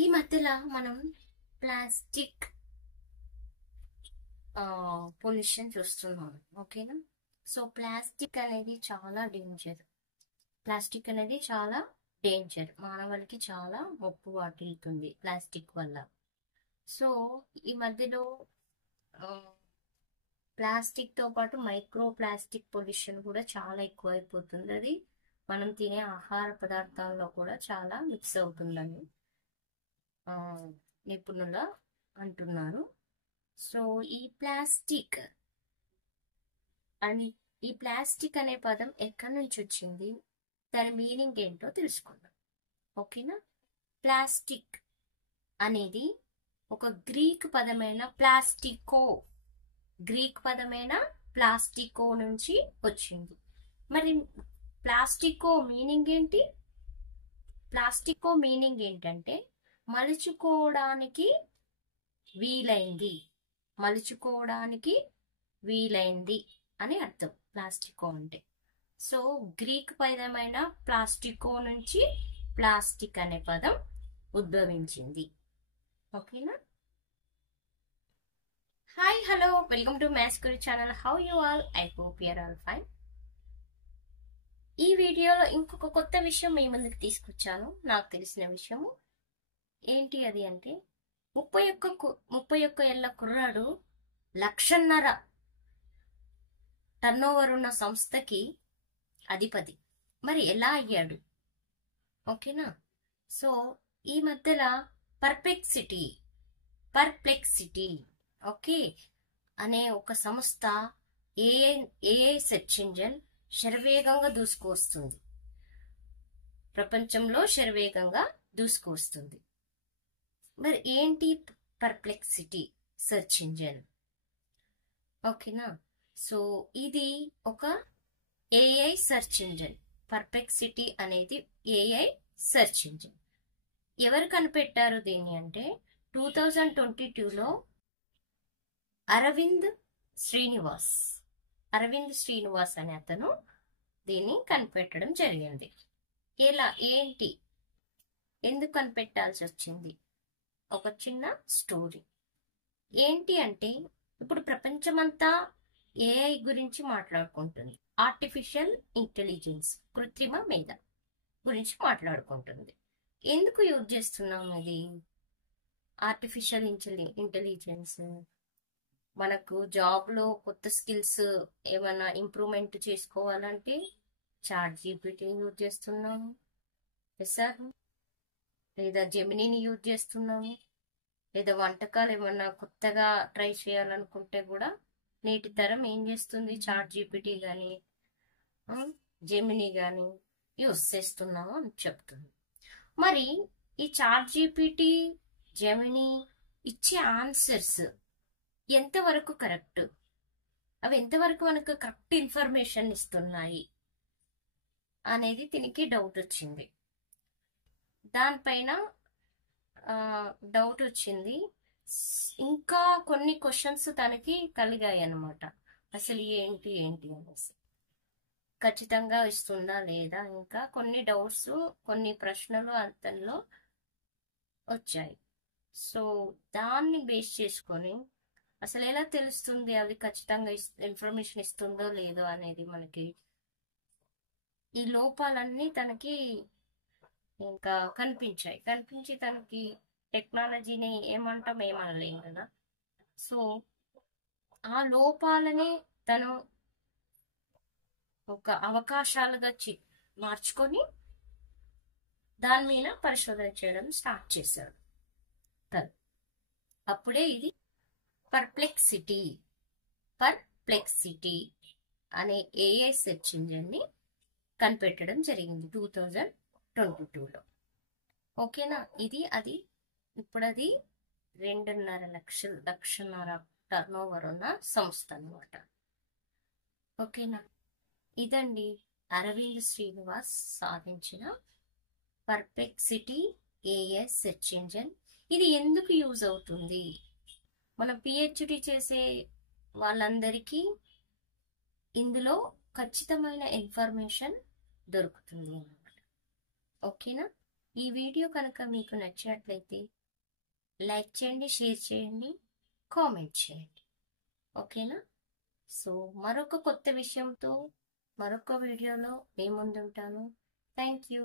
ఈ మధ్యలో మనం ప్లాస్టిక్ పొల్యూషన్ చూస్తున్నాం. ఓకేనా? సో ప్లాస్టిక్ అనేది చాలా డేంజర్. ప్లాస్టిక్ అనేది చాలా డేంజర్, మానవాళికి చాలా ముప్పు వాటిల్లుతుంది ప్లాస్టిక్ వల్ల. సో ఈ మధ్యలో ప్లాస్టిక్ తో పాటు మైక్రో ప్లాస్టిక్ పొల్యూషన్ కూడా చాలా ఎక్కువైపోతుంది. అది మనం తినే ఆహార పదార్థాల్లో కూడా చాలా మిక్స్ అవుతుందని నిపుణులు అంటున్నారు. సో ఈ ప్లాస్టిక్ అనే పదం ఎక్కడి నుంచి వచ్చింది, దాని మీనింగ్ ఏంటో తెలుసుకుందాం. ఓకేనా? ప్లాస్టిక్ అనేది ఒక గ్రీక్ పదమైన ప్లాస్టికో నుంచి వచ్చింది. మరి ప్లాస్టికో మీనింగ్ ఏంటి? ప్లాస్టికో మీనింగ్ ఏంటంటే మలుచుకోవడానికి వీలైంది అని అర్థం ప్లాస్టికో అంటే. సో గ్రీక్ పదమైన ప్లాస్టికో నుంచి ప్లాస్టిక్ అనే పదం ఉద్భవించింది. ఓకేనా? Hi, hello, welcome to Maths Guru channel. How you all? I hope you are all fine. ఈ వీడియోలో ఇంకొక కొత్త విషయం మీ ముందుకు తీసుకొచ్చాను. నాకు తెలిసిన విషయము ఏంటి అది అంటే 31 ఏళ్ల కుర్రాడు 1,50,000 టర్నోవర్ ఉన్న సంస్థకి అధిపతి. మరి ఎలా అయ్యాడు? ఓకేనా? సో ఈ మధ్యలో పర్ప్లెక్సిటీ ఓకే అనే ఒక సంస్థ ఏఐ సెర్చ్ ఇంజిన్ శరవేగంగా దూసుకువస్తుంది. ప్రపంచంలో శరవేగంగా దూసుకువస్తుంది. మరి ఏంటి పర్ప్లెక్సిటీ సెర్చ్ ఇంజిన్? ఓకేనా? సో ఇది ఒక ఏఐ సెర్చ్ ఇంజిన్. పర్ప్లెక్సిటీ అనేది ఏఐ సెర్చ్ ఇంజిన్. ఎవరు కనిపెట్టారు దీన్ని అంటే 2022లో అరవింద్ శ్రీనివాస్ అనే అతను దీన్ని కనిపెట్టడం జరిగింది. ఎందుకు కనిపెట్టాల్సి వచ్చింది? ఒక చిన్న స్టోరీ. ఏంటి అంటే ఇప్పుడు ప్రపంచమంతా ఏఐ గురించి మాట్లాడుకుంటుంది. ఆర్టిఫిషియల్ ఇంటెలిజెన్స్, కృత్రిమ మేధ గురించి మాట్లాడుకుంటుంది. ఎందుకు యూజ్ చేస్తున్నాం ఇది? ఆర్టిఫిషియల్ ఇంటెలిజెన్స్ మనకు జాబ్ లో కొత్త స్కిల్స్ ఏమైనా ఇంప్రూవ్మెంట్ చేసుకోవాలంటే ChatGPT యూజ్ చేస్తున్నాము, లేదా జెమినీని యూజ్ చేస్తున్నాము, లేదా వంటకాలు ఏమన్నా కొత్తగా ట్రై చేయాలనుకుంటే కూడా నేటి తరం ఏం చేస్తుంది? ChatGPT కానీ జెమినీ కానీ యూజ్ చేస్తున్నాము అని చెప్తుంది. మరి ఈ ChatGPT, జెమినీ ఇచ్చే ఆన్సర్స్ ఎంతవరకు కరెక్ట్? అవి ఎంతవరకు మనకు కరెక్ట్ ఇన్ఫర్మేషన్ ఇస్తున్నాయి అనేది దీనికి డౌట్ వచ్చింది. దానిపైన డౌట్ వచ్చింది. ఇంకా కొన్ని క్వశ్చన్స్ తనకి కలిగాయి అన్నమాట. అసలు ఏంటి అనేసి ఖచ్చితంగా ఇస్తుందా లేదా, ఇంకా కొన్ని డౌట్స్, కొన్ని ప్రశ్నలు అతనిలో వచ్చాయి. సో దాన్ని బేస్ చేసుకొని అసలు ఎలా తెలుస్తుంది అది ఖచ్చితంగా ఇన్ఫర్మేషన్ ఇస్తుందో లేదో అనేది మనకి ఈ లోపాలన్నీ తనకి ఇంకా కనిపించి తనకి టెక్నాలజీని ఏమనలేం కదా. సో ఆ లోపాలని తను ఒక అవకాశాలుగా మార్చుకొని దాని మీద పరిశోధన చేయడం స్టార్ట్ చేశాడు. అప్పుడే ఇది పర్ప్లెక్సిటీ అనే ఏఐ సెర్చ్ ఇంజిన్ ని కనిపెట్టడం జరిగింది 2022లో. ఓకేనా? ఇప్పుడు అది 2.5 లక్షల టర్నోవర్ ఉన్న సంస్థ అన్నమాట. ఓకేనా? ఇదండి అరవింద్ శ్రీనివాస్ సాధించిన పర్ప్లెక్సిటీ ఏఐ సెర్చ్ ఇంజిన్. ఇది ఎందుకు యూజ్ అవుతుంది? మన పిహెచ్డి చేసే వాళ్ళందరికీ ఇందులో ఖచ్చితమైన ఇన్ఫర్మేషన్ దొరుకుతుంది అన్నమాట. ఓకేనా? ఈ వీడియో కనుక మీకు నచ్చినట్లయితే లైక్ చేయండి, షేర్ చేయండి, కామెంట్ చేయండి. ఓకేనా? సో మరొక కొత్త విషయంతో మరొక వీడియోలో మీ ముందుంటాను. Thank you.